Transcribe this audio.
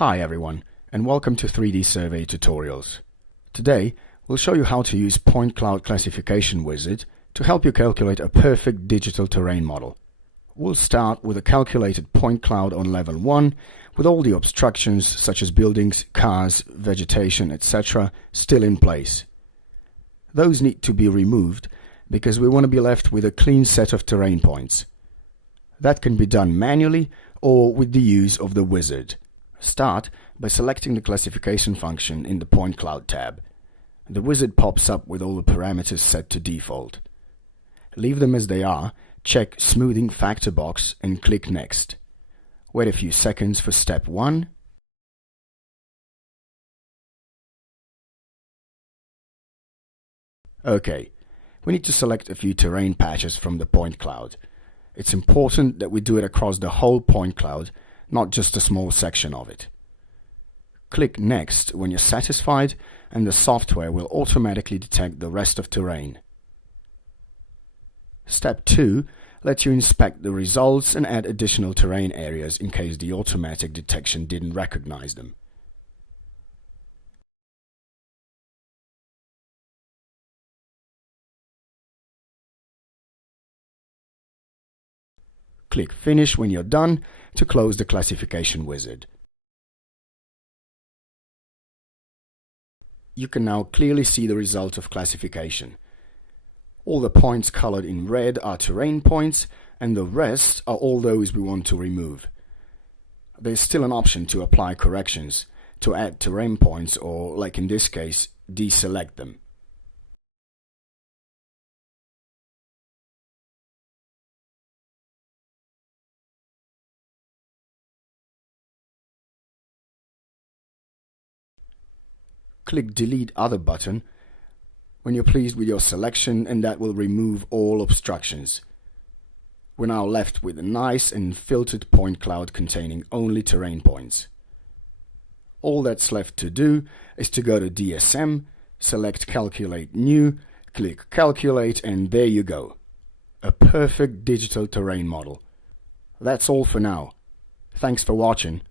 Hi everyone, and welcome to 3Dsurvey tutorials. Today, we'll show you how to use Point Cloud Classification Wizard to help you calculate a perfect digital terrain model. We'll start with a calculated point cloud on level 1 with all the obstructions such as buildings, cars, vegetation, etc. still in place. Those need to be removed because we want to be left with a clean set of terrain points. That can be done manually or with the use of the wizard. Start by selecting the classification function in the Point Cloud tab. The wizard pops up with all the parameters set to default. Leave them as they are, check Smoothing Factor box and click Next. Wait a few seconds for step 1. OK, we need to select a few terrain patches from the point cloud. It's important that we do it across the whole point cloud, not just a small section of it. Click Next when you're satisfied, and the software will automatically detect the rest of terrain. Step 2 lets you inspect the results and add additional terrain areas in case the automatic detection didn't recognize them. Click Finish when you're done to close the classification wizard. You can now clearly see the result of classification. All the points colored in red are terrain points, and the rest are all those we want to remove. There's still an option to apply corrections, to add terrain points or, like in this case, deselect them. Click Delete Other button when you're pleased with your selection, and that will remove all obstructions. We're now left with a nice and filtered point cloud containing only terrain points. All that's left to do is to go to DSM, select Calculate New, click Calculate, and there you go. A perfect digital terrain model. That's all for now. Thanks for watching.